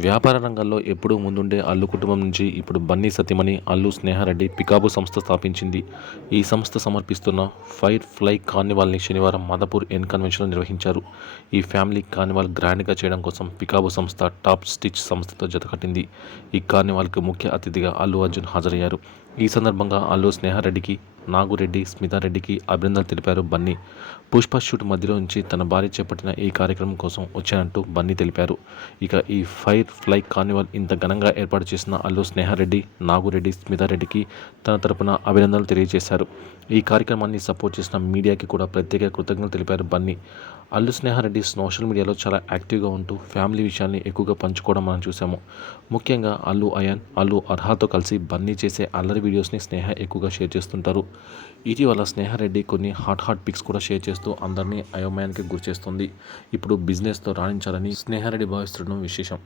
వ్యాపార రంగంలో ఎప్పుడూ ముందుండే అల్లు కుటుంబం నుంచి ఇప్పుడు బన్నీ సతీమణి అల్లు స్నేహారెడ్డి పికాబు సంస్థ స్థాపించింది. ఈ సంస్థ సమర్పిస్తున్న ఫైర్ ఫ్లై కార్నివాల్ని శనివారం మాదాపూర్ ఎన్ కన్వెన్షన్లో నిర్వహించారు. ఈ ఫ్యామిలీ కార్నివాల్ గ్రాండ్గా చేయడం కోసం పికాబు సంస్థ టాప్ స్టిచ్ సంస్థతో జతకట్టింది. ఈ కార్నివాల్కు ముఖ్య అతిథిగా అల్లు అర్జున్ హాజరయ్యారు. ఈ సందర్భంగా అల్లు స్నేహారెడ్డికి, నాగురెడ్డి, స్మితారెడ్డికి అభినందనలు తెలిపారు బన్నీ. పుష్ప షూట్ మధ్యలో నుంచి తన భార్య చేపట్టిన ఈ కార్యక్రమం కోసం వచ్చానంటూ బన్నీ తెలిపారు. ఇక ఈ ఫైర్ ఫ్లై కార్నివాల్ ఇంత ఘనంగా ఏర్పాటు చేసిన అల్లు స్నేహారెడ్డి, నాగురెడ్డి, స్మితారెడ్డికి తన తరపున అభినందనలు తెలియజేశారు. ఈ కార్యక్రమాన్ని సపోర్ట్ చేసిన మీడియాకి కూడా ప్రత్యేక కృతజ్ఞతలు తెలిపారు బన్నీ. అల్లు స్నేహారెడ్డి సోషల్ మీడియాలో చాలా యాక్టివ్గా ఉంటూ ఫ్యామిలీ విషయాల్ని ఎక్కువగా పంచుకోవడం మనం చూసాము. ముఖ్యంగా అల్లు అయాన్, అల్లు అర్హాతో కలిసి బన్నీ చేసే అల్లరి వీడియోస్ని స్నేహ ఎక్కువగా షేర్ చేస్తుంటారు. ఇటీవల స్నేహారెడ్డి కొన్ని హాట్ పిక్స్ కూడా షేర్ చేస్తూ అందరినీ అయోమయానికి గురిచేస్తుంది. ఇప్పుడు బిజినెస్తో రాణించాలని స్నేహారెడ్డి భావిస్తుండడం విశేషం.